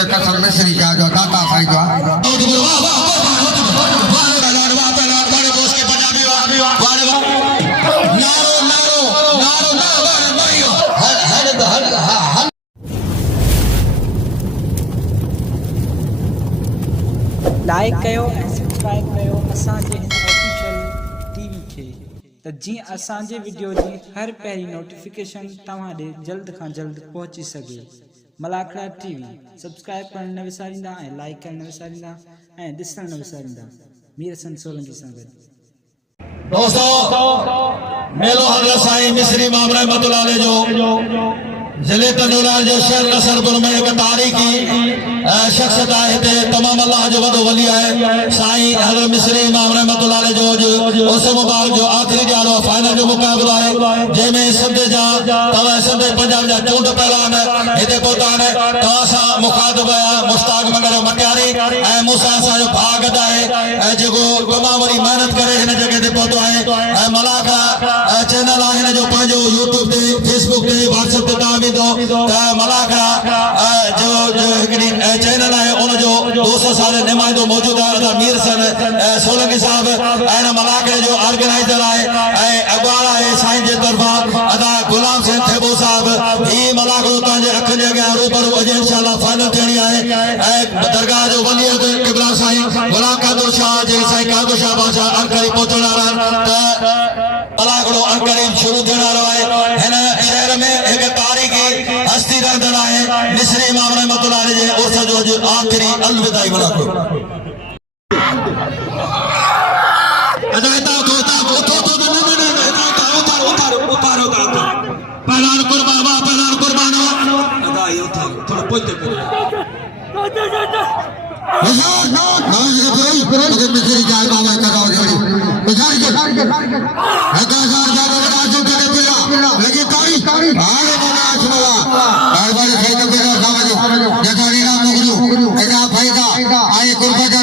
तुम्हें कसम मिस्री जा जो दाता साई जो लाइक कयो ऐं सब्सक्राइब कयो असांजे हिन ऑफिशियल टीवी खे त जीअं असांजे वीडियो जी हर पहिरीं नोटिफिकेशन तव्हां ॾे जल्द खां जल्द पहुची सघे। मलाखड़ा टीवी सब्सक्राइब करणु न विसारींदा ऐं लाइक करणु न विसारींदा ऐं ॾिसणु न विसारींदा। मीर हसन सोलंकी सां गॾु। दोस्तों मेलो हज़रत साईं मिस्री इमाम रहमतुल्लाह अलैह जो ज़िले तंदूरार जो शहर नसरपुर में एक तारीखी शख्सियत है। तमाम अल्लाह जो वॾो वली है साईं हज़रत मिस्री इमाम रहमतुल्लाह अलैह जो उस मुबारक जो आखिरी ॾियारो फाइनल जो मुक़ाबिलो है जंहिंमें सिंध जा सिंध पंजाब जा चूंड पहलवान हिते पहुता आहिनि। तव्हां सां मुखातिब आहियां मुश्ताक मंगर मटियारी ऐं मूंसां असांजो भाउ गॾु आहे ऐं जेको तमामु वरी महिनत करे हिन जॻह ते पहुतो आहे ऐं मलाखड़ा चैनल आहे हिन जो पंहिंजो यूट्यूब ते फेसबुक ते व्हाट्सएप ते तव्हां मलाखड़ा जो चैनल है उन जो 200 साल नुमाइंदो मौजूद है मीर हसन सोलंकी साहब ऐं मलाखड़े जो ऑर्गेनाइजर है अगवाड़ है साईं जे तरफा अदा गुलाम सिंह थेबो साहब। ही मलाखड़ो तव्हांजे अखियुनि जे अॻियां रूबरू अॼु इंशाअल्लाह फाइनल थियणी आहे ऐं दरगाह जो वली क़िबला साईं गुलाम कादर शाह जे साईं कादर शाह बादशाह अंकरी पहुचण वारा आहिनि त मलाखड़ो अंकरी शुरू थियण वारो आहे। हिन शहर में हिकु तारीख़ी हस्ती रहंदड़ आहे मिस्री इमाम रहमतुल्लाह अलैह जे उर्स जो अॼु आख़िरी अलविदाई मलाखड़ो। पहलवान कुर्बान वाह पहलवान कुर्बान अदा यो था थोड़ा पोते मिस्री जाए बाबा कराओ जोड़ी बिचारी के हजार राजू के पिला लगी तारीख हारे बोला सुनला बार-बार सही तो बेरा समझो जतानी राम गुरु एदा फायदा आए कुर्बान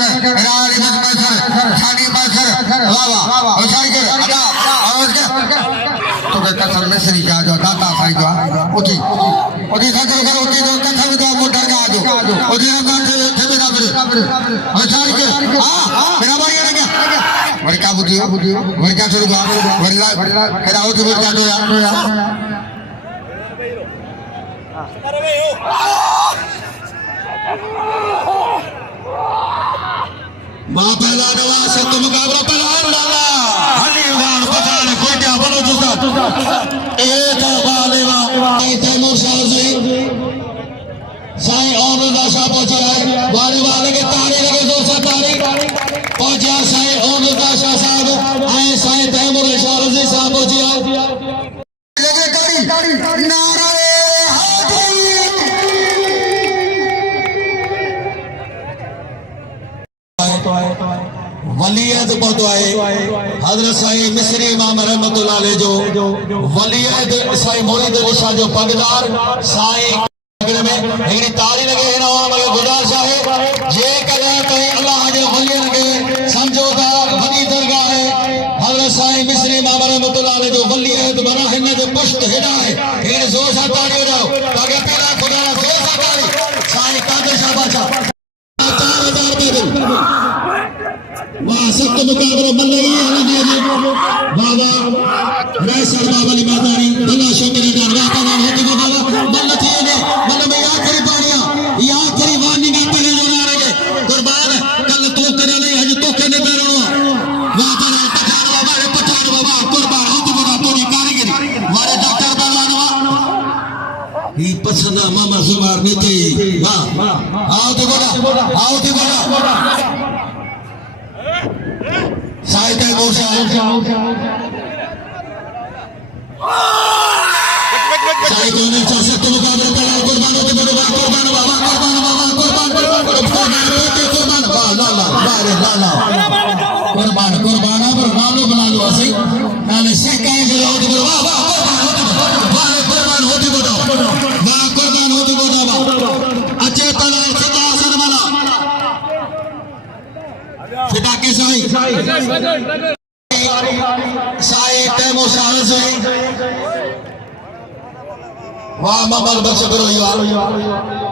राली मत पैसर छानी पैसर वाह वाह बिचारी के अदा आवाज के तुम्हें कसम मिस्री जा जो दाता साई जो उठी खातिर करो उठी तो कसम दो मोटर का दो उठी ना थे मेरा बिचारी के मेरा बारी लगे वरी का बुझियो वरी का शुरू का वरी केरा होती वरी का दोया मां पहला नवा सत मुकाबला पहलवान डाला हनी उगान पठान कोटिया बनो जुसा ए तो बालेवा ए तैमूर शाह जी साईं और दाशा पहुंचा है वाले वाले के तारे लगे जो सा तारे पहुंचा साईं और दाशा साहब आए साईं तैमूर शाह जी साहब पहुंचे लगे तारी नारा वलीयत पहुतो है हजरत साईं मिस्री इमाम रहमतुल्लाह अलैह जो वलीयत साईं मुरीद शाह जो पगदार साईं में हिकड़ी तारी लगे हिन मगे गुजारिश है जे कदे कहीं अल्लाह जे वलियन के समझो था वडी दरगाह है हजरत साईं मिस्री इमाम रहमतुल्लाह अलैह जो वलीयत बना हिन जे पुश्त हेडा है हिन जोर सा ताली हो जाओ ताकि पहला खुदा जोर सा ताली साईं कादर शाह बादशाह 4000 वाह सख्त मुकाबला बन रही है बाबा रैसर बाबली मादारी भला शोकरी का राता ना होती को बाबा बल थी ने बल में आखिरी पानिया ये आखिरी वानी का पहले जो ना रहे कुर्बान कल तू करे नहीं आज तो कहने पैरो वाह बड़ा पठान बाबा कुर्बान होती को तोरी कारीगरी मारे डॉक्टर बाबा ये पसंद मामा सुमार नीचे वाह आओ तो बोला साहित्य मोर्चा साहित्य ने सख्त मुकाबला करा कुर्बान होते बड़े कुर्बान बाबा कुर्बान पर मामलो बना लो ऐसे नाले शेख का जो होती वाह कुर्बान होती बोलो वाह कुर्बान होती बोलो अच्छे तला सदा सरमला फिदा के साईं साईं तैमूर शाह जी वाह मोहम्मद बख्श करो यो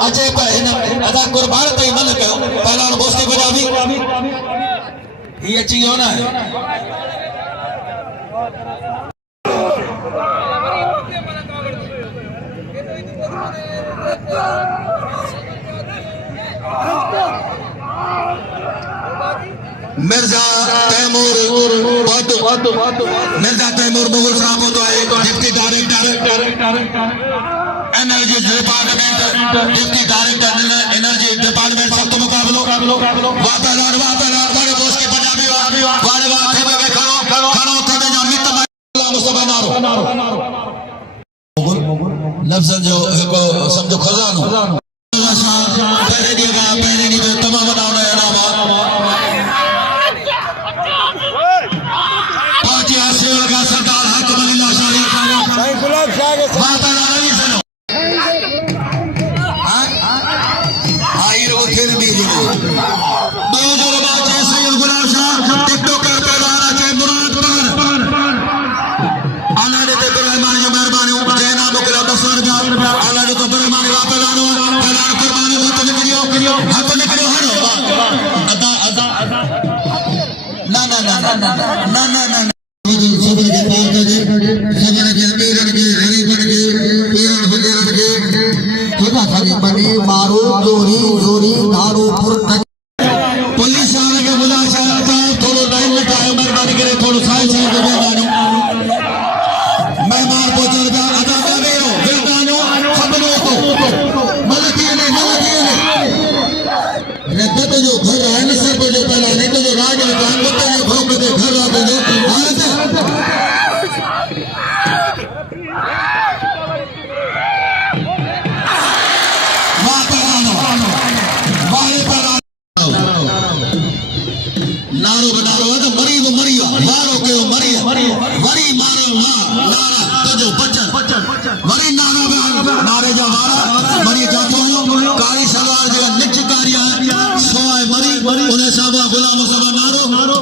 अचे पे इन अदा कुर्बान तई मन कयो पहला बोस्ती गुलाबी ये अची हो ना मिर्जा तैमूर मिर्जा तैमूर मुगल साहब तो आए deputy director energy department deputy director energy department सब तो मुकाबलो वातादार बड़े बोस के पंजाबी वाले थे के खड़ो थे जा मित मुस्तफा नारो लफ्ज़न जो को समझो खजानो पहले दी तमाम बनावना इनाम सरदार हाकिम अली लाशारी साईं गुलाब शाह के वातादार नहीं सुनो आई रो खेल भी जो बाजे सैयद गुलाब शाह टिकटॉकर पहलवान के मुराद पर आला ने ते रहमान जो मेहरबानी जैना मुकला 10 रुपया आला ने तो रहमान वापलानो पहलवान कुर्बानी हो तो करियो हाथ निकलो हरो अदा ना सबर के पार के सबर के पेरन के हरी बन के पेरन फुलेरन के थोड़ा खाली बनी मारो जोरी दारू पुर पुलिस वाले के बुला सकता थोड़ा टाइम लगाओ मेहरबानी करे थोड़ा साइड से मेहरबानी मैं मार पहुंच गया अदा करो बेगानो खबरों को मलकी ने रद्द जो घर है न सर को जो पहला नहीं तो जो राज है काम करते हैं भोग के घर आते हैं नारो बनारो तो मरियो मारो के मरियो वरी मारो नारा तो जो बचन वरी नारे जो मारा मरी जातो काली सलवार जो निच कारिया सोए मरी उन्हें साबा गुलाम मुस्तफा नारो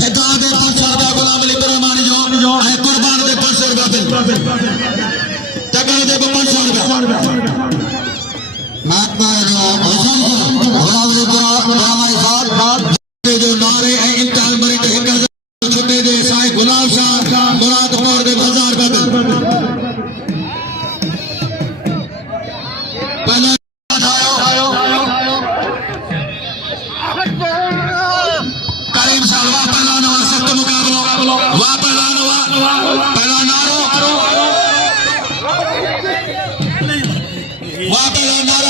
ठेका दे 500 रुपया गुलाम अली रहमानी जो है कुर्बान दे 500 रुपया बिल ठेका दे 500 रुपया महात्मा जो नारे इंतहाल मरी छुटे दे साईं गुलाब शाह मुराद पौर दे 1000 रुपया पहला करीम सालवा पहला नवा सख्त मुकाबलो वाह पहला नारो वाह पहला नारा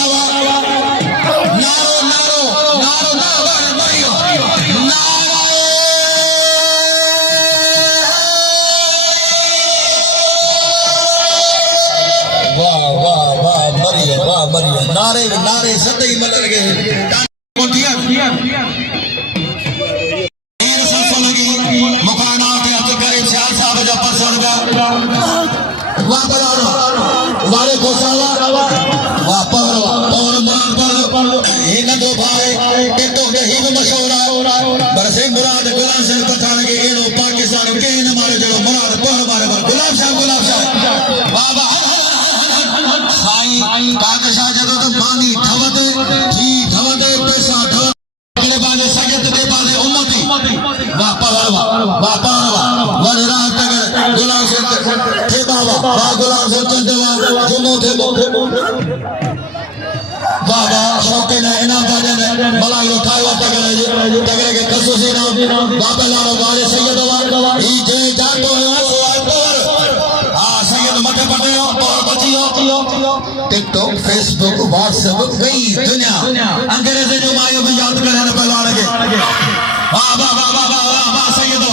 नारे सतई मलर गए मुकाना करीब सियाल साहब जा 500 रुपया वाले को वाह पवर नंदो भाई टिकटॉक के ही मशहूर बरसे मुराद गुलाम सिंह पठान के एनो पाकिस्तान के न मारे जो मुराद पवर मारे गुलाम शाह बाबा साईं काकशा जदो तो मानी ठवदे जी ठवदे पैसा ठवदे बाने सगत दे बाने उम्मती वाह पवर वन रात तक गुलाम सिंह थे बाबा वाह गुलाम सिंह चंदवा जुमो थे बाबा शौकीन इनाम बाजे ने मलाई उठाई वा तगड़े के खसूसी नाम बाबा लालो वाले सैयद वा ई जे जातो है सैयद मथे पटे और बचियो टिकटॉक फेसबुक व्हाट्सएप गई दुनिया अंग्रेज जो मायो में याद करे ने पहला लगे वाह सैयद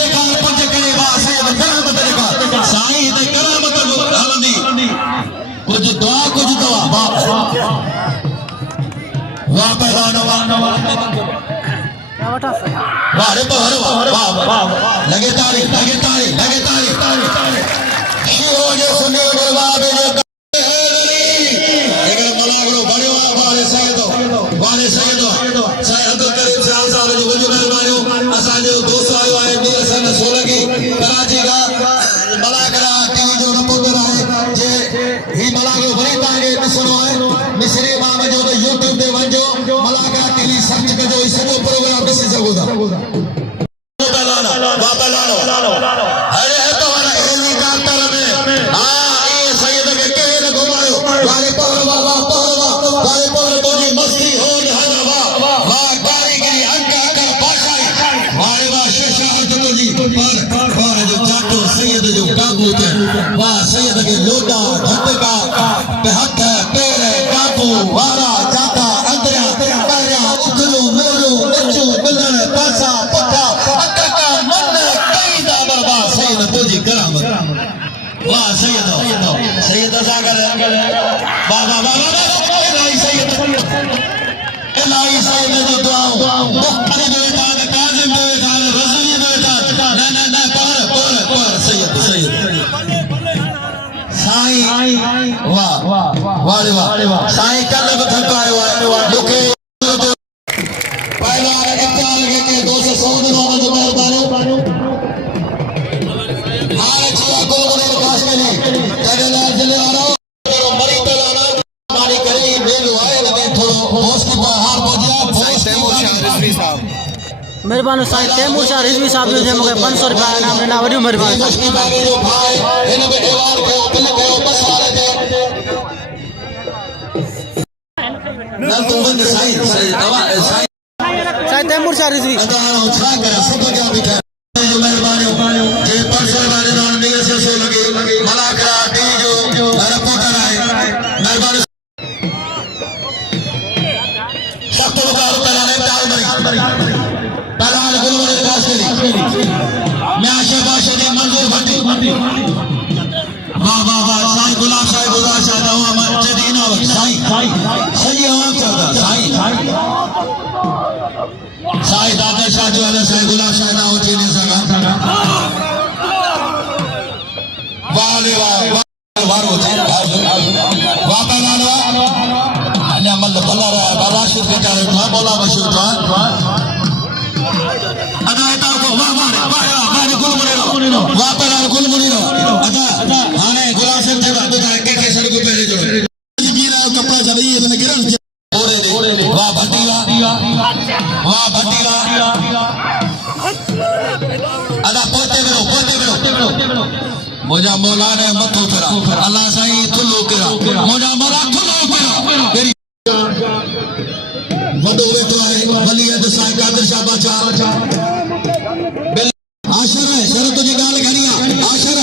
देखा पंज करे वाह सैयद करामत देखा साईं ते करामत हलंदी कुछ दुआ कुछ दवा वाह पहलवान वाह रे वाह लगे ताली शिरो जे सुने जे वाह बे अगर मलागरो बड़ो वाले सैयद साईं अब्दुल करीम साहब जो वजू मेहरबानी असा जो दोस्त आयो है 16 वाह सैयद के लोटा झटका हथ पैर काबू वारा जाता अंदरिया पैरिया उथलू मोरू बच्चू बिलण पासा पठा अकका मन कई दा बर्बाद सैयद तुझी करामत वाह सैयद सैयद सागर बाबा बाबा इलाही सैयद जो दुआओं मुख्तलिफ बेताज काजिम बेताज रज़वी बेताज ना पर सैयद साईं वाह वाह वाह साईं कल थको आयो लोके पहलवान इक्ताल के 200 दिनों में मेहरबानी हाल छिया गुलगुले खास के लिए जगलाल जिले वालों मरी तलाना मारी करे बेलो आए ने थोड़ो होश की हार पहुंचा साईं तैमूर शाह रिजवी साहब मेहरबानी साईं तैमूर शाह रिजवी साहब ने जे मूंखे 500 रुपया इनाम ॾिना वॾी मेहरबानी मस्ती बागे जो भाई इन में एवार कयो दिल कयो बस वाले थे नल तुम बंद साईं दवा साईं तैमूर शाह रिजवी अदा छा कर सब क्या बिठा जो मेहरबानी जे 500 वाले नाम में से सो लगे मलाकरा टी जो रिपोर्टर आए मेहरबानी सख्त मुकाबला पहले ताल मरी पहलवान गुलगुले खास के लिए मैं आशा बाशा ने मंजूर भट्टी वाह वाह वाह साईं गुलाब साहब गुजार शाह दवा हमारे जदीना साईं सही आवाज चलता साईं साईं दादा शाह जो है साईं गुलाब शाह ना हो चीनी सगा वाह रे वाह वाह होते वाह पहलवान अन्या मल्ल भला रहा है बाराशुर बेचारे था बोला मशहूर था अदा एता को वाह वाह गुलमुनी रो वाह पहलवान गुलमुनी रो अदा हाने गुलाब साहब थे बात के सड़क पे जो गिरा कपड़ा चली है ने गिरन वाह भट्टीला अदा पोते करो मुझा मौला ने मथो फेरा अल्लाह साईं थुलो केरा मुझा मौला थुलो केरा तेरी वडो वेठो है वलीअत साईं कादिर शाह बाचा आशर है शरत जी गाल घणिया आशर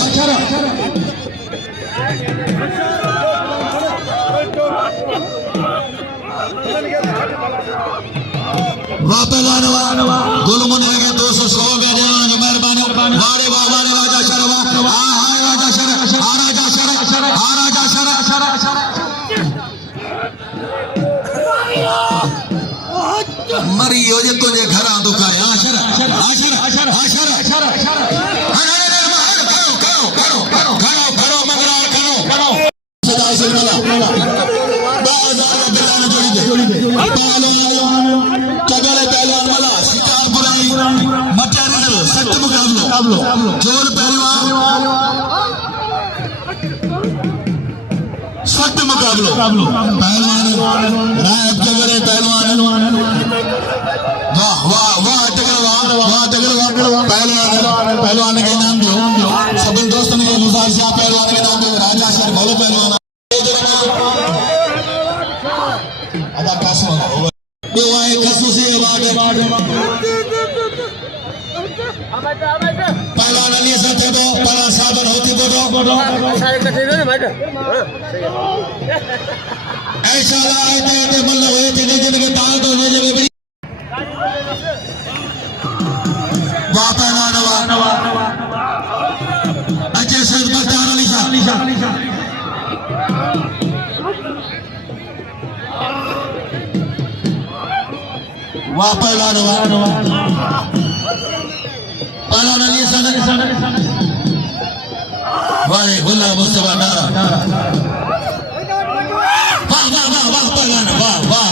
वाह पहलवान गुलमुन है 200 में देना जो मेहरबानी वारे वाह जा शर वाह हाय राजा शर आ राजा शर मरी हो जे तुझे घरा दुखाए आशर करो मगरा सदा से मिला बाजार बिल्ला ने जोड़ी दे चगले पहलवान वाला शिकार बुराई मटेरियल सख्त मुकाबलो जोर पहलवान सख्त मुकाबलो पहलवान रायब चगले पहलवान वाह पहलवान के नाम दो सभी दोस्तों ने मुसार शाह पहलवान के नाम दो राजा शाह बोलो पहलवान अदा कासम दुआएं खसूसी आवाज पहलवान अली साथे दो परा साबन होती बोलो ऐसा लाए थे मल्ल हुए थे जिनके ताल तो ने जब बड़ी वाह पहलवान अच्छे से बख्तियार अली शाह वाह पहलवान अली वाह गुल्ला मुस्तफा नारा वाह पहलवान वाह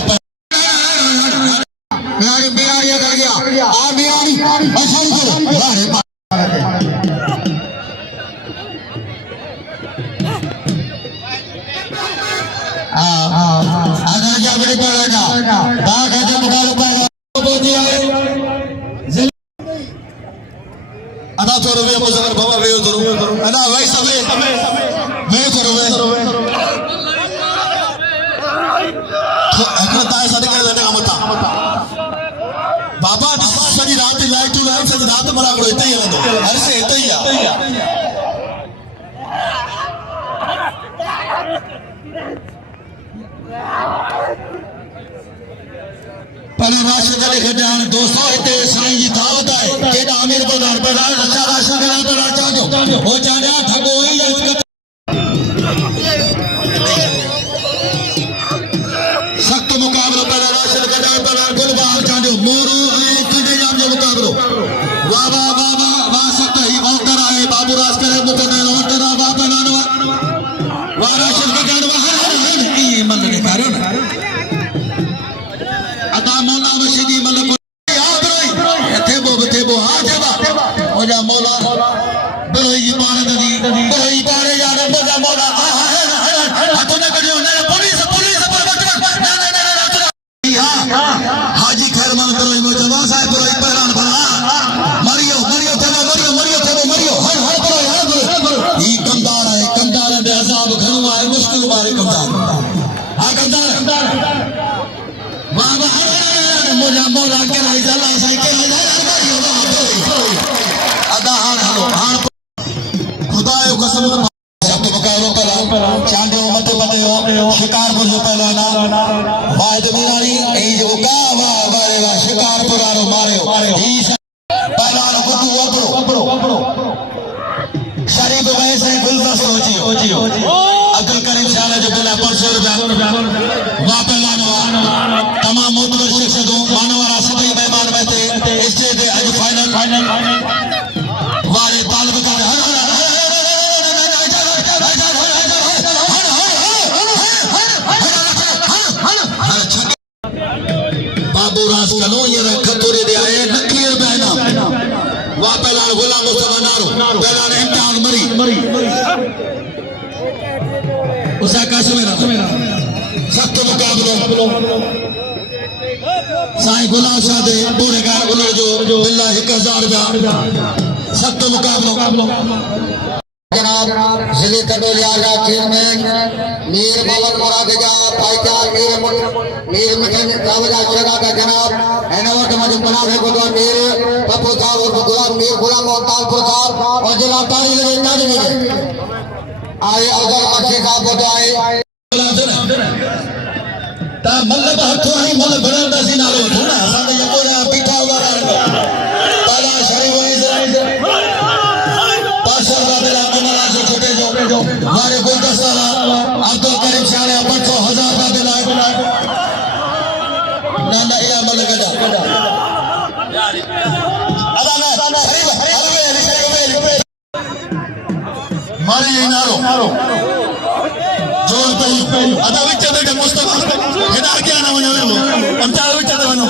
मेरा ये कर गया आ मियानी अशर को वाह रे अगर क्या बड़े पड़ेगा बाग है जब मुकाबला पाएगा अदा तो रुपये मुझे बाबा वे तो अदा वही सब वे तो अगर ताए साथ के लेने का मत बाबा सजी रात लाइट टू लाइट सजी रात मरा करो इतना ही है तो हर से इतना ही है गजान दोस्तों हिते साईं जी दावत आहे केॾा अमीर पधार पधार सारा शगड़ा पधार चांजो हो चांजा ठगो ही सख्त मुकाबलो पहला राशिद गजान पधार गुलबाग चांजो मोरू ऐं कंडे जाम जो मुकाबलो वाह वाह वाह वाह वाह सख्त ही वक्तर आहे बाबू राज करे मुकने वक्तर आहे वाह पहलान वाह राशिद गजान वाह ये मन ॾेखारियो न अदा मौला मशीदी मलक थे वो हाँ जेबा हो जा मौला बरोई जी पाने ददी बरोई पाने यार मौला मौला हाथों ने करियो ना पुलिस पुलिस पर वक्त ना ना ना ना हाजी खैरमान बरोई मुजवा साहब बरोई पहरान भला मरियो मरियो थे मरियो मरियो थे मरियो हर हर बरोई हर बरोई ई कमदार दे अजाब घणो आहे मुश्किल वारे कमदार हां कमदार वाह वाह मौला मौला के राई जाला साईं के राई खुदायो कसम शब्द मुकाबलो पहला चांदो मत बदयो शिकारपुर जो पहला ना वाहिद मीरानी ए जो का वाह वाह वाह शिकारपुर आरो मारियो ई पहला गुड्डू अबड़ो शरीफ वैसे गुलदस्त हो जियो अब्दुल करीम शाह जो बिला परसों रुपया वाह पहला तमाम मोतबर शख्सियतों मानवरा सभी मेहमान में थे स्टेज आज फाइनल वाले तालब कर बाबू राज कलो ये खतोरे दे आए नखीर बहना वाह पहला गुलाम मुस्तफा नारो पहला इम्तिहान मरी उसा का सुमेरा सख्त मुकाबलो साईं गुलाम शाह दे पूरे का उन्हें जो बिल्ला 1000 जा सख्त मुकाबलो जनाब जिले कटोलिया का चेयरमैन मीर मलक मुराद जा भाईचार मीर मदन रावजा शेरा का जनाब एनवट मजूद बनावे को तो मीर पप्पू साहब और गुलाम मीर गुलाम मोहताजपुर साहब और जिला तारीख के नाज़मीन आए अगर अच्छे साहब को तो आए ता मतलब हथो ही मतलब बड़ा सी नालो थोड़ा असा ये को पीठा हुआ ताला शरीफ है पाशा बादला कमरा से छोटे जो हमारे गुलदस्ता अब्दुल करीम शाह ने 500,000 का दिला ना ना ये अमल गदा अदा ना शरीफ हरवे मारे ये नारो जोर पे अदा विच बेटा मुस्तफा हेडा क्या ना वनो अंता विच दे वनो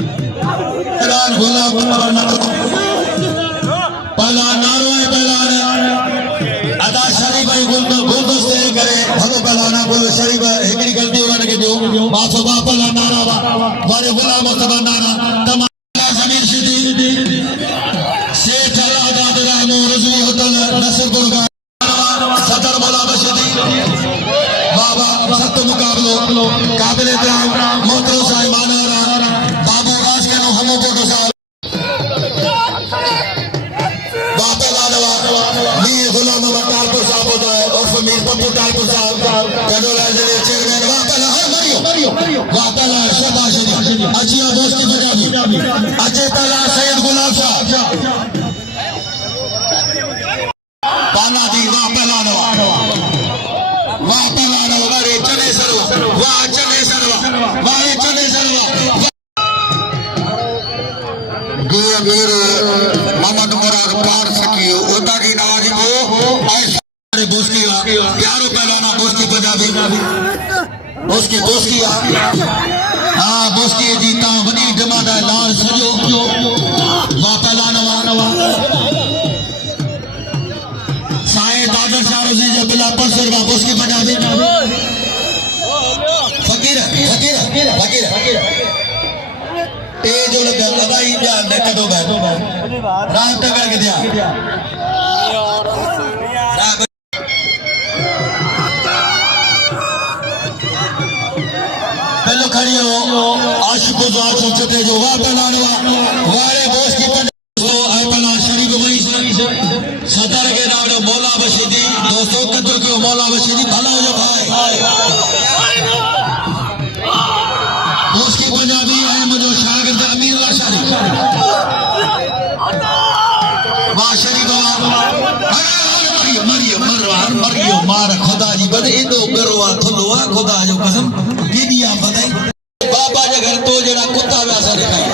पहलान भोला पहला नारो है पहलान अदा शरीफ भाई गुलदस्ते करे भलो पहलाना बोल शरीफ एकड़ी गलती वन के जो बासो बा पहला नारा वारे गुलाम मुस्तफा नारा तमाम जमीर सिद्दी शेख अलादाद रामो रजवी होटल नसरपुर का सदर मौला बशीदी बाबा सख्त मुकाबलो काबिल इकराम मोहतरम साईं मानवरा बाबू राज के नो हमो फोटो साहब बाबा लालवा मीर गुलाम तालपुर साहब होता है और मीर पप्पू तालपुर साहब कटोला जिले चेयरमैन वापला हर मरियो वापला शाबाश अजिया दोस्त की पंजाबी अजय तला सैयद गुलाम शाह पाना दी वापला वारे चले सरवा वाह चले सरवा वारे चले सरवा मीर मोहम्मद मुराद पार सकियो ओता की नवाजी को ऐसे बोस्की प्यारो पहलाना बोस्की पंजाबी बोस्की हाँ बोस्की जीता वडी जमादा लाल सजो वाह पहलाना साईं दादर शाह रोजी जे बिला परसर का बोस्की पंजाबी फकीर ए जो लगा लगाई जा कदो बैठो राम टकर के दिया पहले खड़ी हो आशिको जो आशु चटे जो वाह पहलानवा वारे बोस की दोस्तों आए पहला शरीफ वही सदर के नाम मौला बशीदी दोस्तों कदर के मौला बशीदी भला हो जो भाई मर गयो मार खुदा जी बद एडो गरवा थुलवा खुदा जो कसम कीडिया बताई बाबा जे घर तो जेड़ा कुत्ता वैसा दिखाई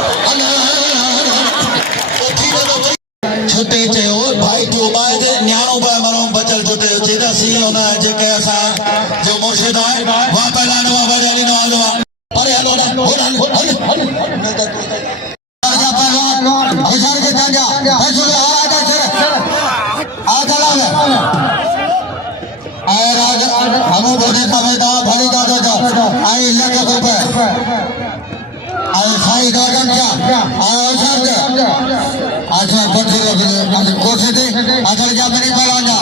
छुटे चयो भाई तू बाय ते न्याणो बा मरो बचल छुटे जेदा सी होना है जे के असा जो मुर्शिद है वा पहला नवा बजाली नवा अरे हलो ना हल जा पहलवान हुशार के जा पैसो ले आ चला आए राज हमो बोले का बेटा भरी दादा आई लाख रुपए आए साई गार्डन क्या आए हुशार के अच्छा बच्चे लोग आज कोसे थे अच्छा जा मेरी पहलवान जा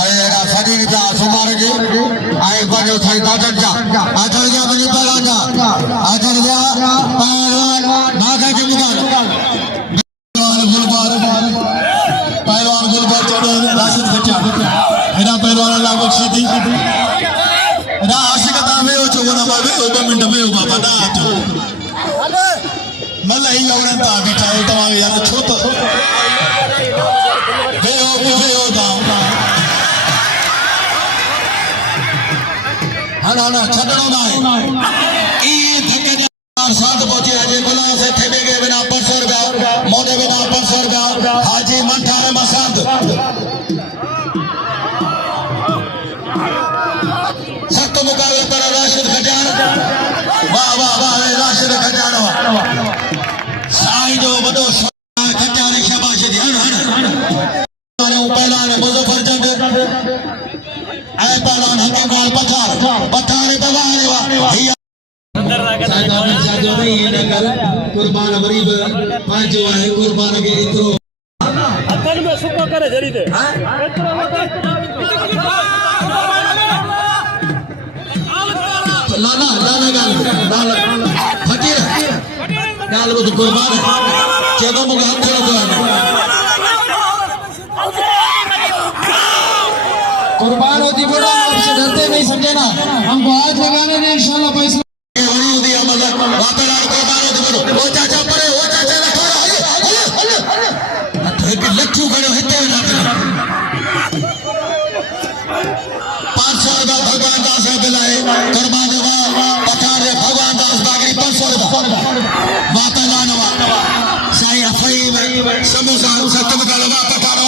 आए रा सदी जा सुमार जी आए बजो साई गार्डन जा अच्छा जा मेरी पहलवान जा अच्छा जा पहलवान नागा के मुकान पहलवान गुलबार चढ़े राशिद बच्चा हेरा पहलवान अल्लाह बख्शी दी रा आशिक तावे ओ चोगना बावे ओ 2 मिनट में बाबा ना आतो मल्ला ही लवण ता बिठा तवा यार छो तो बेओ गांव हां छडणो ना है ई धके साथ पहुंचे हाजी गुलाम से थेबे के बिना 500 रुपया मोने बिना 500 रुपया हाजी मंठारे मसंद सख्त मुकाबले पर राशिद खजान वाह वाह वाह राशिद खजान साईं जो वडो खजान शाबाश दी हन पहलवान मुजफ्फर जंग ऐ पहलवान हकीम पठार पहलवान वाह कुर्बान गरीब पंहिंजो आहे कुर्बान खे एतिरो हथनि में सुको करे जड़ी दे लाला गाल फकीर गाल ॿुध कुर्बान चेदो मूंखे हथ लॻो आहे कुर्बान होती बड़ा आपसे डरते नहीं समझे ना हमको आज लगाने दे इंशाल्लाह पैसा लट्ठू खड़ो हिते 500 रुपया भगवान दास बिलाए कुर्बान पठार भगवान दास बागरी 500 रुपया वाह पहलवान साईं अफीम समोसा सतम गलवा पठार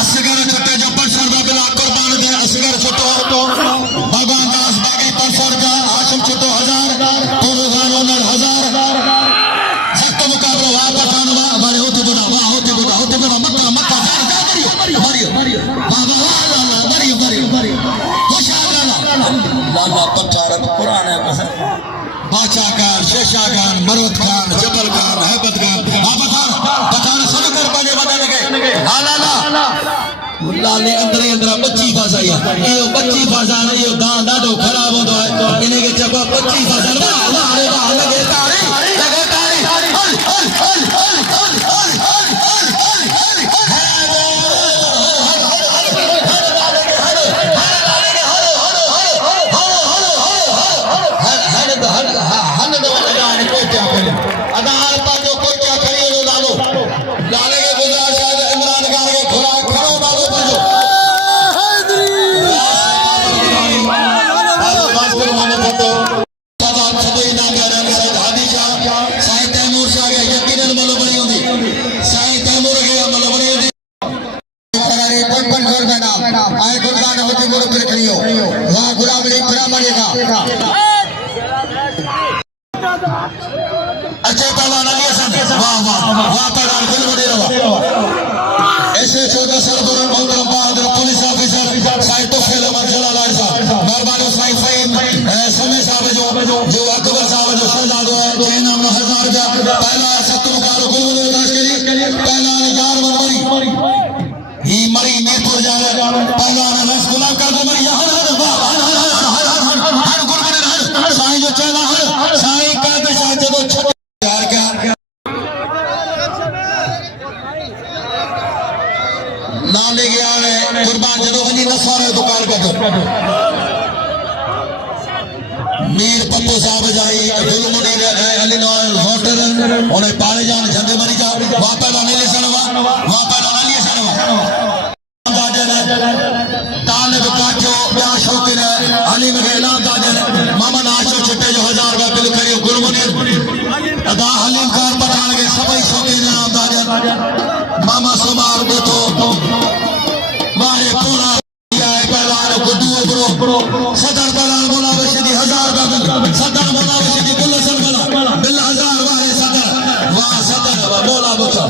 असगर छुट्टे जो 500 रुपया बिला कुर्बान दे असगर छुट्टो भगवान दास बागरी 500 रुपया हाशिम छुट्टो 1000 पूरो खान ओनर 1000 सख्त मुकाबला वाह पठान वाह बारे होते बुना मक्का मरियो लाला पठार पुराने बादशाह खान शेषा खान मरवत खान जबल खान हैबत खान पठान सब कर बने लगे लाले अंदर बच्ची फासाई ये बच्ची फासान ये दान डाडो खराब होतो है इने के चबा बच्ची फासान वाह लगे ताड़ी अच्छे पहलवान वाह पहलवान ऐसे 14 साल मोहतरम बहादुर पुलिस ऑफिसर साईं तोफील अहमद जलाल साहब मेहरबानी साईं फहीम समय साहब जो अकबर साहब जो शहजादो है जो इनाम 1000 रुपया पहला सत मुकाबला गुलबुल लश्करी पहला 11 मरी ही मरी मीरपुर जा पहला रस गुलाब का मरी हर गुलबुल साईं जो चला साईं का पेशा जो ना ले गया कुर्बान जदों वही नसारे दुकान का मीर पप्पू साहब जाई गुलमुडी अली नवाज होटल उन्हें पाले जान झंडे मरी जा वापस शाह हलीम खान पठान के सभी शौकीन इनामदार मामा सुमार देखो वारे पूरा पहलवान गुड्डू ब्रो सदर पहलवान मोला बशीदी 1000 रुपया सदर मोला बशीदी गुलशन बना बिल 1000 वारे सदर वाह सदर मोला बचा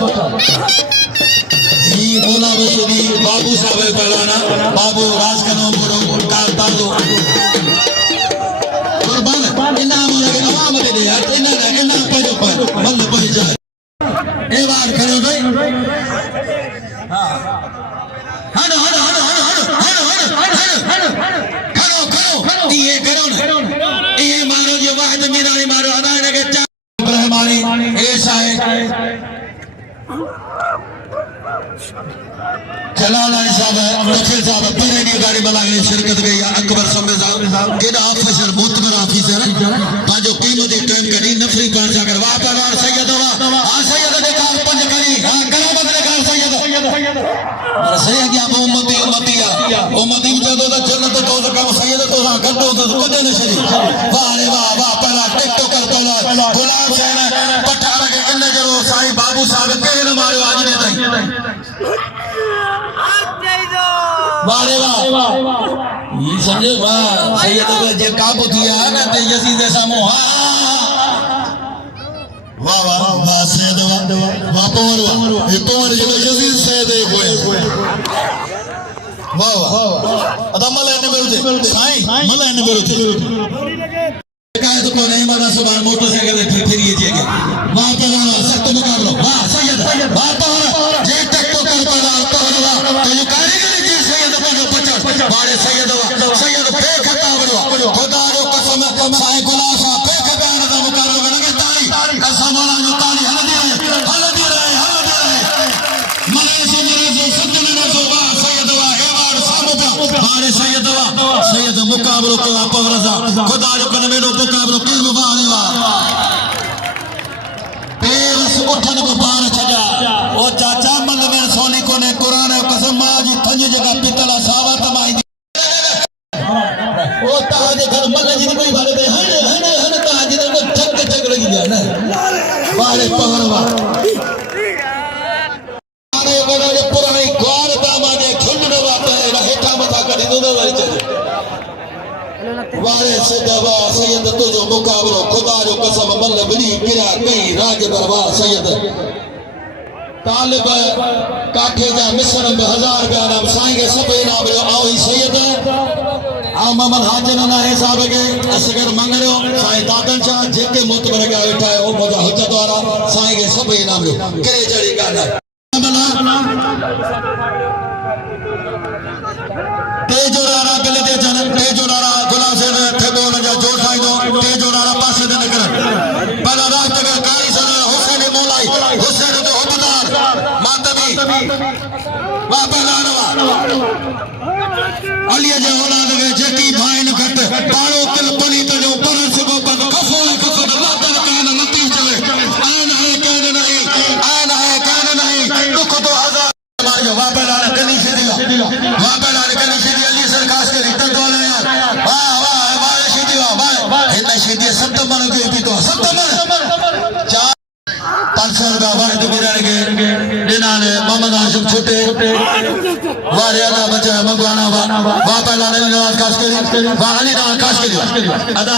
ये मोला बशीदी बाबू साहब पहलवाना बाबू राज कनो ब्रो काल तालो कुर्बान इनाम लगे आवाम दे यार इना पजो पर बंद पई जा ए बार करो भाई हां हनो हनो खड़ो ये करो ना ये मारो जो वाहिद मीरानी मारो अदाने के रहमानी ऐसा है जलालानी साहब वकील साहब पहले गाड़ी बलागे शिरकत गई अकबर समे साहब केदा ऑफिसर मुतबर ऑफिसर बाजो कीमती टाइम करी नफरी पान सागर वाह परवार सैयद आ सैयद दे का पंज करी हां करा बदले का सैयद और सैयद या उम्मती जदो दा जन्नत तो का सैयद तो गड्डो तो कदे न शरी वाह रे वाह पहला टिकटॉकर पहला गुलाम हुसैन पठान के इन जरो साईं बाबू साहब के न मारो आज ने ताई वाह ये समझे वाह सैयद के जे काबू दिया ना ते यजीद सामो वाह वाह वाह सैयद वाह पवर ये पवर जो यजीद सैयद कोई वाह वाह अदा मले ने बेरुते साईं मले ने बेरुते काय तो कोने माना सुभान मोटरसाइकिल पे फिरिए जेगे वाह पहलवान सख्त मुकाबला वाह सैयद वाह पहलवान जे टिकटॉकर पहलवान तो जो कारीगरी जी सैयद बनो 50 बारे सैयद पे खता बनो खुदा जो कसम साईं गुलाम साहब पे खता ना मुकाबला लगे ताली कसम वाला जो ताली हल्दी रहे मरे से सदन ने जो वाह सैयद वाह एवार्ड सामो बारे सैयद मुकाबलो को आप रजा खुदा जो कने में मुकाबलो किस वाली वाह पेरस उठन को बार छजा ओ चाचा मन में सोनी को ने कुरान कसम आज थंज जगह पितला सावा तमाई ओ ताज घर मन जी कोई भले दे हन ताज दे को ठक लगी जा ना बारे पगड़वा आने बड़ा जो पुरानी ग्वार दामा दे खंड बात है हेठा मथा करी दो वाली चले वारे सदवा सैयद तो जो मुकाबलो खुदा जो कसम मल बड़ी गिरा कई राज दरबार सैयद तालिब काठे जा मिस्र में 1000 रुपया नाम साईं के सब इनाम जो आओ ही सैयद आ मोहम्मद हाजन ना है साहब के असगर मंगरो साईं दादन शाह जेके मुतबर के बैठा है ओ मजा हज द्वारा साईं के सब इनाम जो करे जड़ी गाना तेजोरारा बिल दे जन तेजोरारा गुलाम से थे बोल जा जोर साईं दो तेजोरारा पासे दे नगर पहला रात तक कारी सर हुसैन मौलाई हुसैन दो हुबदार मातमी वा पहला अली जे औलाद के जेकी भाईन घट पाड़ो किल पनी तो जो पर से को पग कफो लादर कान नती चले आन है कान नहीं दुख तो हजार मारियो वा पहला कनी से दिया वा पहला कनी से अली सर खास के रिटर्न दो यार वाह वाह वाह सीधी वाह इतना सीधी सत्त मन के भी तो सत्त मन 500 रुपया वाहिद गिराने के दिना ने मोहम्मद हाशिम छोटे वारे अदा बचा मंगवाना वाह पहला ने नवाज खास के वाह अली ना खास के अदा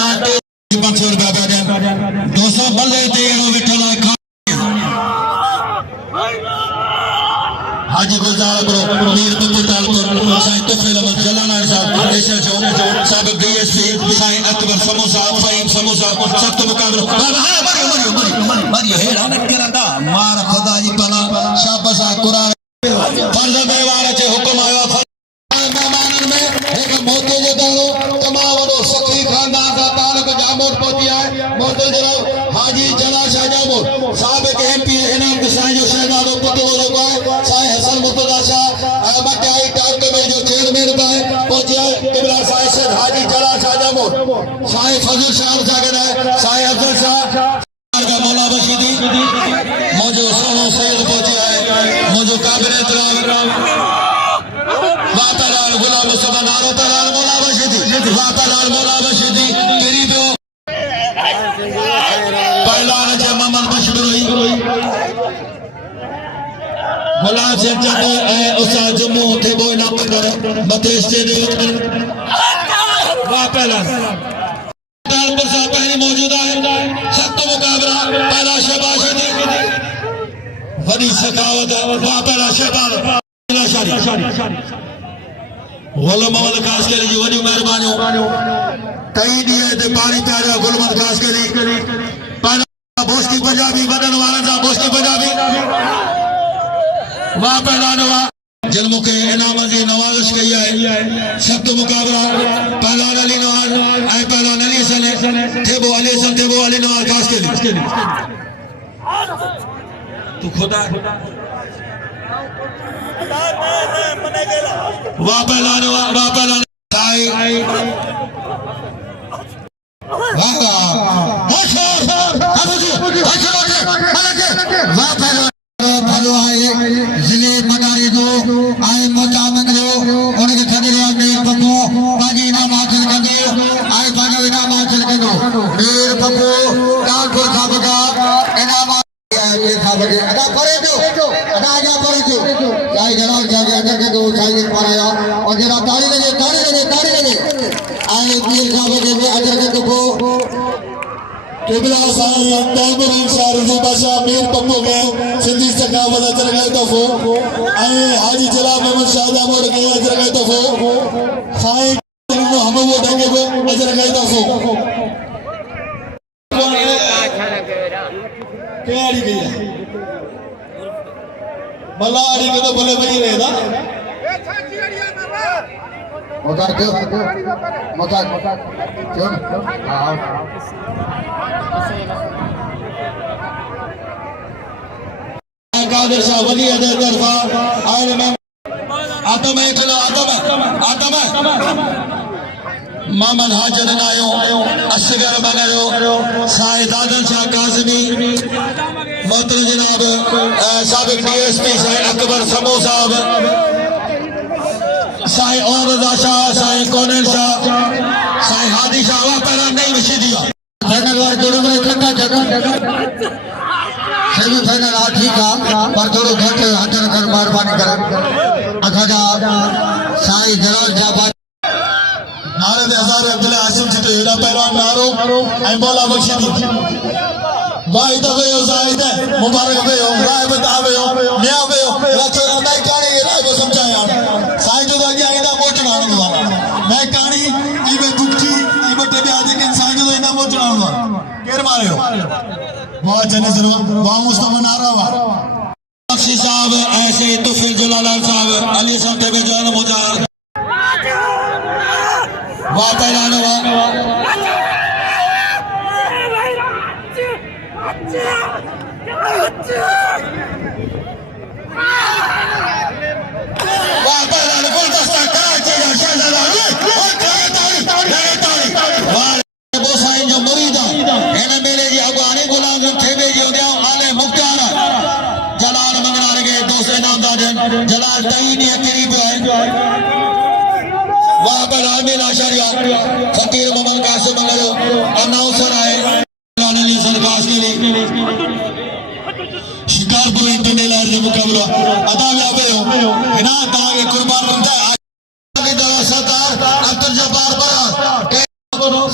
500 रुपया दे 200 बल्ले दे रो विठला हाजी गुलजार करो मीर पुताल को साईं तोफील अहमद जलाना साहब ऐसे जो साहब बीएसपी साईं अकबर समोसा फहीम समोसा सख्त मुकाबला मरियो हेड़ा न करंदा मार खुदा जी पला शाबाश कुरान फर्ज देवार चे हुक्म आयो मेहमानन में एक मोते जे दालो तमाम वडो सखी खानदान दा तालुक जामोर पहुंची है मोते जरा हाजी जला शाह जामोर साहब के एमपी इनाम के साईं जो शहजादो पुतलो जो है साईं हसन मुर्तजा शाह मटाई टाइट में जो चेयरमैन है पहुंची है किबला साईं से हाजी जला शाह जामोर साईं फजल शाह जागना है साईं अफजल शाह का मौला बशीदी मौजो सोनो सैयद पहुंची है मौजो काबिल एहतराम वातालाल गुलाम मुस्तफा नारो तलाल मौला बशीदी वातालाल मौला बशीदी करीब पहलवान जे मोहम्मद मशरूई गुलाब से चंद उसा जम्मू थे वो ना पकड़ मथे स्टेडियम वाह पहलवान पुरसा पहली मौजूद है सख्त मुकाबला पहला शहबाज वडी सखावत वाह पहला शहबाज गुलाम मोहम्मद कासकरी जी वडी मेहरबानी कई दिए ते पानी प्यारा गुलाम कासकरी पहला बोस्की पंजाबी बदन वाला सा बोस्की पंजाबी वाह पहलवान वाह जन्मों के इनाम की नवाजिश कही है सख्त मुकाबला पहलवान अली नवाज आए पहलवान अली सने थे वो अली नवाज खास के लिए तू खुदा वाह पहलवान साई वाह जिले मदारी जो आए मोचा मंगो उनके खड़े अपने पप्पू बाजी नाम हासिल कर दो आए बाजा इनाम हासिल कर दो वीर पप्पू कानपुर खाबगा इनाम ये खाबगे अदा करे दो अदा आजा करे दो चाहे जरा जाके अंदर के दो चाहे पाया और जरा ताली लगे आए वीर खाबगे में अंदर के दो केबला साईं तैमूर इंशार जी बादशाह मीर पप्पू के सिंधी सखावत अजर गए तो फो आए हाजी जलाल मोहम्मद शाहजा मोड़ के अजर गए तो फो खाए इन्हों हम वो देंगे को अजर गए तो फो क्या आड़ी गई है मल्ला आड़ी के तो बोले बजी रहे ना मोटा क्यों कादिर शाह वली अदर तरफा आए में आतम है मोहम्मद हाजर आयो असगर बगरो साए दादन शाह काज़मी मोहतरम जनाब साबिक डीएसपी साए अकबर समो साहब साए और रजा शाह साए कोनेल शाह साए हादी शाह वा पहला नहीं विशी दिया धन्यवाद दोनों में इकट्ठा जगह सेमीफाइनल आ ठीक है पर थोड़ो घट हथर कर मेहरबानी कर अखाजा साई जलाल जाबाद नारे दे हजार अब्दुल्ला आसिम चितो एड़ा पहलवान नारो ऐं बोला बख्शी दी वाह इधर वेयो साईद मुबारक वेयो राय बता वेयो न्या वेयो राचो नाई कहानी राय को समझाया साईं जो अगे आईदा मोचना आंदो मैं कहानी ई में दुखी ई में टेबे आदि के साईं जो इना मोचना आंदो केर मारियो वाह जने जरूर वाह मुस्तफा नारा वाह बख्शी साहब ऐसे तुफिल जलालाल साहब अली साहब टेबे जो है मुजा वाह पहलवान वाह पहलवान गुलदस्ता कराची का शहजादा वाह वो साईं जो मुरीदा इन मेले जी अगवानी गुलाम थेबे जी उद्या आले मुख्तार जलाल मंगनार के दोस्त इनामदार जलाल तईनी करीब है वाह पहलवान मेला शरिया फकीर मोहम्मद कासिम मंगलो अनाउंसर है अली सरकास के लिए शिकारपुर इंटरनेशनल जो मुकाबला अदा व्यापे हो इना ताके कुर्बान बनता है आगे दवा सरदार अब्दुल जब्बार बरा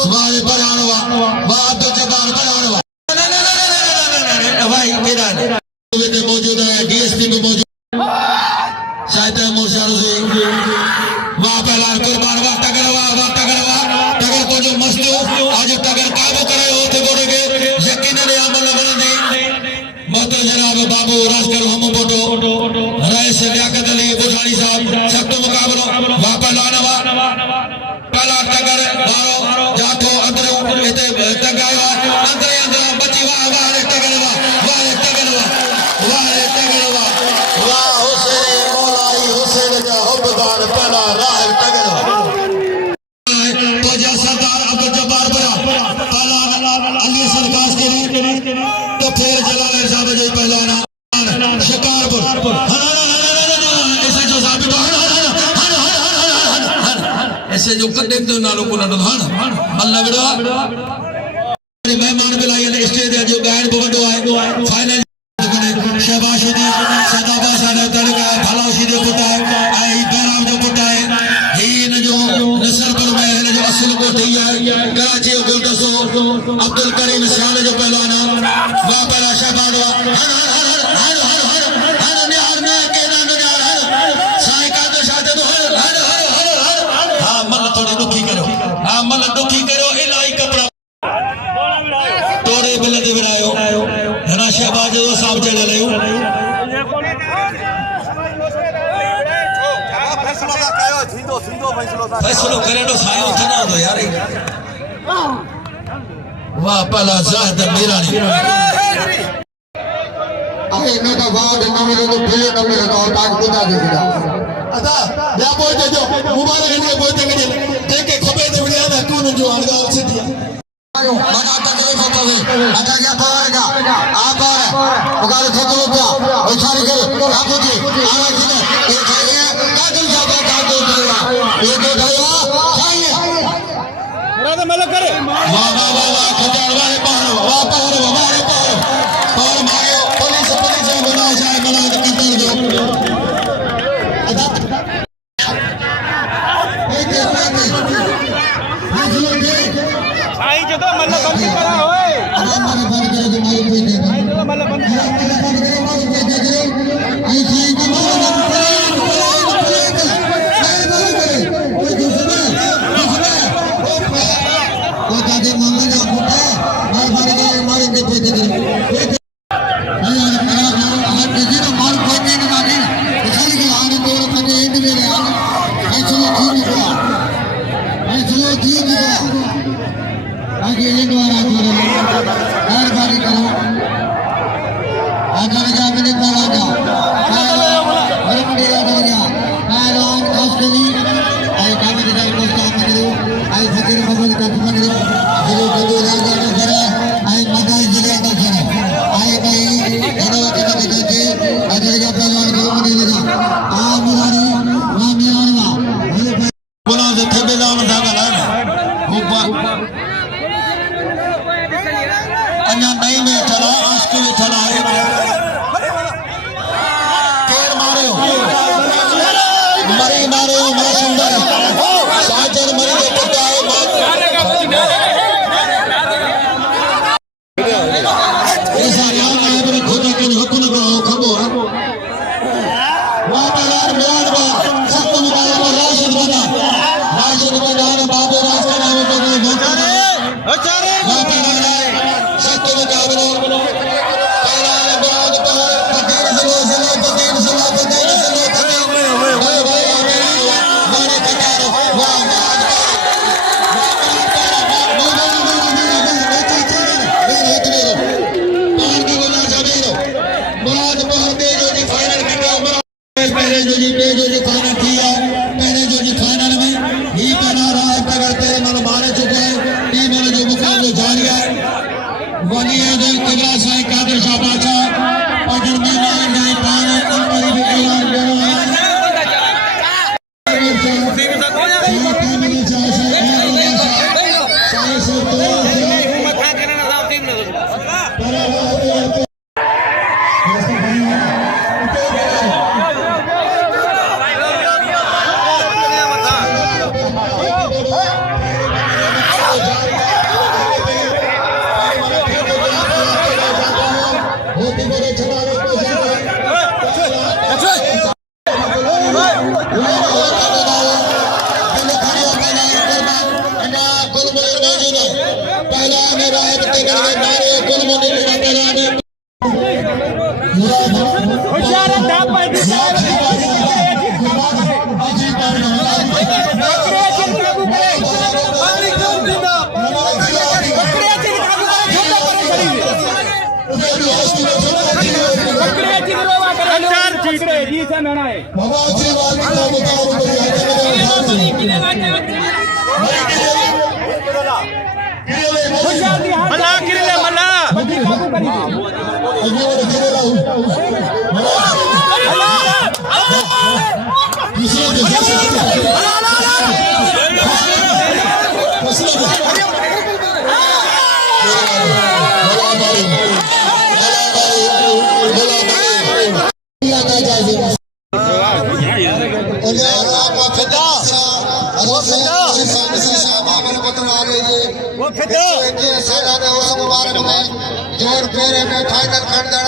सुभान बरानवा वाह अब्दुल जब्बार बरानवा भाई केदा में मौजूद है डीएसपी में मौजूद शायद मुशारफ वाह पहलवान कुर्बान वाह तगड़ तो जो मस्त आज तगड़ काबू करे होते बोले के यकीन ने अमल बनदे मोहतर जनाब बाबू राजकर हम बोटो रईस लियाकत अली बुधानी साहब सख्त मुकाबला वाह पहलवान पहला तगड़ मारो जातो अंदर इते तगड़ा अंदर बची वाह तगड़ वाह हुसैन मौलाई हुसैन का हुब्बान पहला राह तगड़ तो जैसा सरदार अब्दुल जब्बार बरा पहला अली सरकास के लिए तो फिर जलाल साहब जो पहलवान शिकारपुर ऐसे जो साबित ऐसे जो कदम तो नालो को नडो हन अल्लाह बेड़ा मेहमान बुलाए स्टेज जो गायन बवंडो है फाइनल शहबाज शुदी सदाबा साडा तड़का भला शुदी पुट है आई बैराम जो पुट है ही इन जो नसरपुर में इन जो असल को थी है कराची गुलदसो अब्दुल करीम सियाल जो पहलवान वा पहला शहबाज वा हर हर हर हर हर हर निहार ने के ना निहार साईं का तो शादी तो हर हर हर हर हां मन थोड़ी दुखी करो हां मन दुखी करो इलाही कपड़ा तोड़े बिल दे विरायो हना शहबाज जो साहब चले लियो फैसलो करे तो सायो थना दो यार वाह पहला जाहिद मीरानी अबे ने तो वाव ने मेरे को फिर न मेरे को ताक खुदा दे दिया अदा या बोलते जो मुबारक ने बोलते के देखे खबे दे विया ना तू जो अलगा से दिया मना तकलीफ होवे अच्छा क्या पाएगा आप पुकार खत्म हो गया इशारे कर बाबू जी आवाज ने ये चाहिए काजल जाता काजल करेगा ये तो दया चाहिए राधा मलक करे वाह वाह वाह वाह खजान वाले पार वाह पार हमारे पार और मारो पुलिस पुलिस बना जाए बना कतर दो आई जो मल्ला बंद करा होए हमारे बंद करे तो मालूम नहीं देगा आई जो मल्ला बंद करा सैलाने उस मुबारक में जोर फेरे में फाइनल खंडर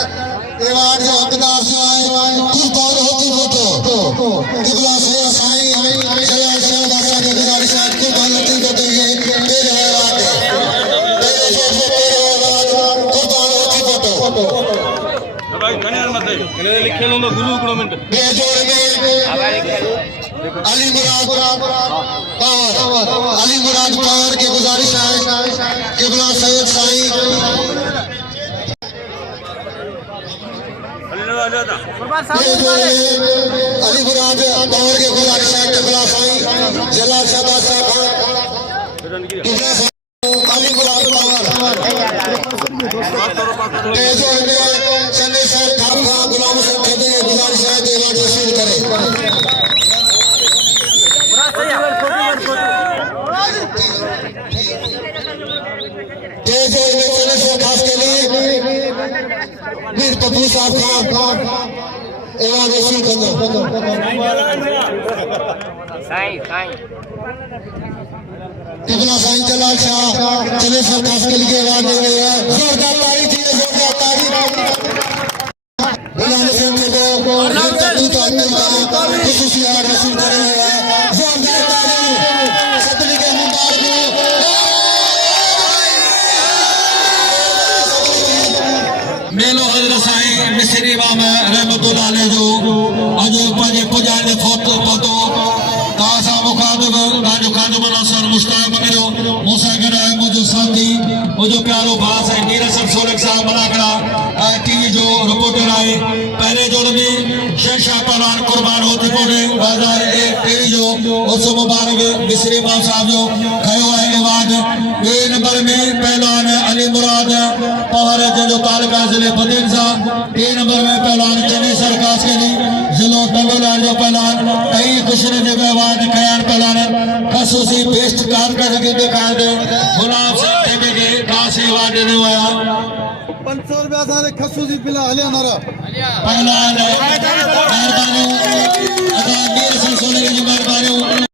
एवार्ड जो हकदार से आए कुछ दौर होती फोटो किबला से साईं चला शादा सा के गुजारिश है को गलती को तो ये तेरे एवार्ड तेरे से तेरे एवार्ड को दौर होती फोटो भाई कन्यार मत है लिखे लो गुरु को मिनट बेजोड़ में अली मुराद पावर की गुजारिश है किबला सैयद साईं अली मुराद पावर की गुजारिश है किबला साईं जिला शादा साहब अली मुराद पावर बेजोड़ में चन्ने सर खाफा गुलाम हुसैन खदे की गुजारिश है कि एवार्ड वसूल करें खास के लिए मीर पप्पू साहब का एवार्ड वसूल करो किबला साईं जलाल शाह चले सर खास के लिए एवार्ड दे रहे हैं जोरदार तारीफ चाहिए जोरदार तारीफ गुलाम हुसैन खदे को खुसूसी एवार्ड वसूल कर रहे हैं जोरदार तारीफ सदरी के मुबारक मेलो हज़रत साईं मिस्री इमाम रहमतुल्लाह अलैह जो अॼु पंहिंजे पुॼाइण पहुतो तव्हां सां मुखातिब तव्हांजो ख़ातिब नासर मुश्ताक मिलियो मूंसां गॾु आहे मुंहिंजो साथी मुंहिंजो प्यारो भाउ साईं मीर असद सोलक साहब मलाकड़ा टीवी जो रिपोर्टर आहे पहिरें जोड़ में शहशाह पहलवान कुर्बान होती कोने बाज़ार टीवी जो उस मुबारक मिस्री इमाम साहब जो खयो आहे एवार्ड ॿिए नंबर में पहलवान अली मुराद पवार जो तालुका जिले बदीन सां टे नंबर में पहलवान चने सरकास के लिए जिलो तमिलनाडु जो पहलवान कई खुशरे जो एवार्ड खयान पहलवान खसूसी बेस्ट कारकर्दगी ॾेखारंदे गुलाम सिंह टेबे खे ख़ासि एवार्ड ॾिनो आया 500 रुपया सारे खसूसी पिला हलिया नारा पहलवान महिरबानी अदा मीर सिंह सोने जी महिरबानी